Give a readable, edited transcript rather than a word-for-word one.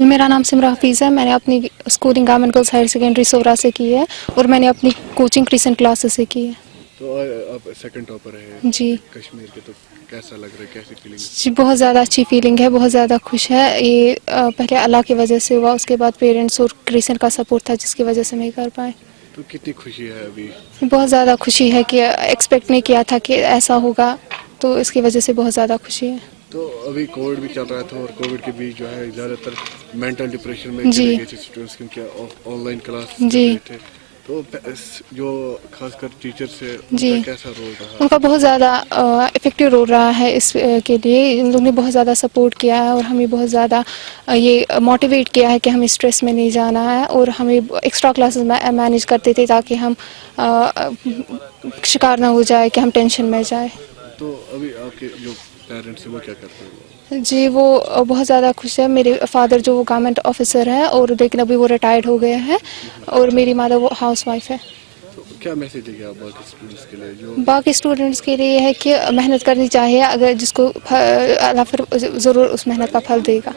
میرا نام سمرا حفیظ ہے. میں نے اپنی schooling government girls higher secondary سورا سے کی ہے اور میں نے اپنی کوچنگ کرسچن کلاسز سے کی ہے. تو آپ سیکنڈ ٹاپر ہیں جی کشمیر کے, تو کیسا لگ رہا ہے, کیسی فیلنگ؟ جی بہت زیادہ اچھی فیلنگ ہے, بہت زیادہ خوش ہے. یہ پہلے اللہ کی وجہ سے ہوا, اس کے بعد پیرنٹس اور کرسچن کا سپورٹ تھا جس کی وجہ سے میں کر پائے. تو کتنی خوشی ہے ابھی؟ بہت زیادہ خوشی ہے کہ ایکسپیکٹ نہیں کیا تھا کہ ایسا ہوگا, تو اس کی وجہ سے بہت زیادہ خوشی ہے. تو ابھی کووڈ بھی چل رہا تھا اور کووڈ کے بیچ جو ہے زیادہ تر مینٹل ڈپریشن میں چلے جی گئے تھے اسٹوڈنٹس, کیونکہ آن لائن کلاس چل جی رہے تھے. تو جو خاص کر ٹیچرس ہے ان کا جی کیسا رول رہا ان کا ابھی بہت تک؟ زیادہ افیکٹو رول رہا ہے اس کے لیے. ان لوگوں نے بہت زیادہ سپورٹ کیا ہے اور ہمیں بہت زیادہ یہ موٹیویٹ کیا ہے کہ ہمیں اسٹریس میں نہیں جانا ہے, اور ہمیں ایکسٹرا کلاسز مینیج کرتے تھے تاکہ ہم شکار نہ ہو جائے کہ ہم ٹینشن میں جائیں. تو ابھی آپ کے جو پیرنٹس ہیں وہ کیا کرتے ہیں؟ جی وہ بہت زیادہ خوش ہے. میرے فادر جو وہ گورنمنٹ آفیسر ہیں, اور لیکن ابھی وہ ریٹائرڈ ہو گئے ہیں, اور میری مدر وہ ہاؤس وائف ہے. تو کیا میسیج دے گا آپ باقی اسٹوڈنٹس کے لیے جو باقی اسٹوڈنٹس کے لیے یہ ہے کہ محنت کرنی چاہیے, اگر جس کو اللہ پھر ضرور اس محنت کا پھل دے گا.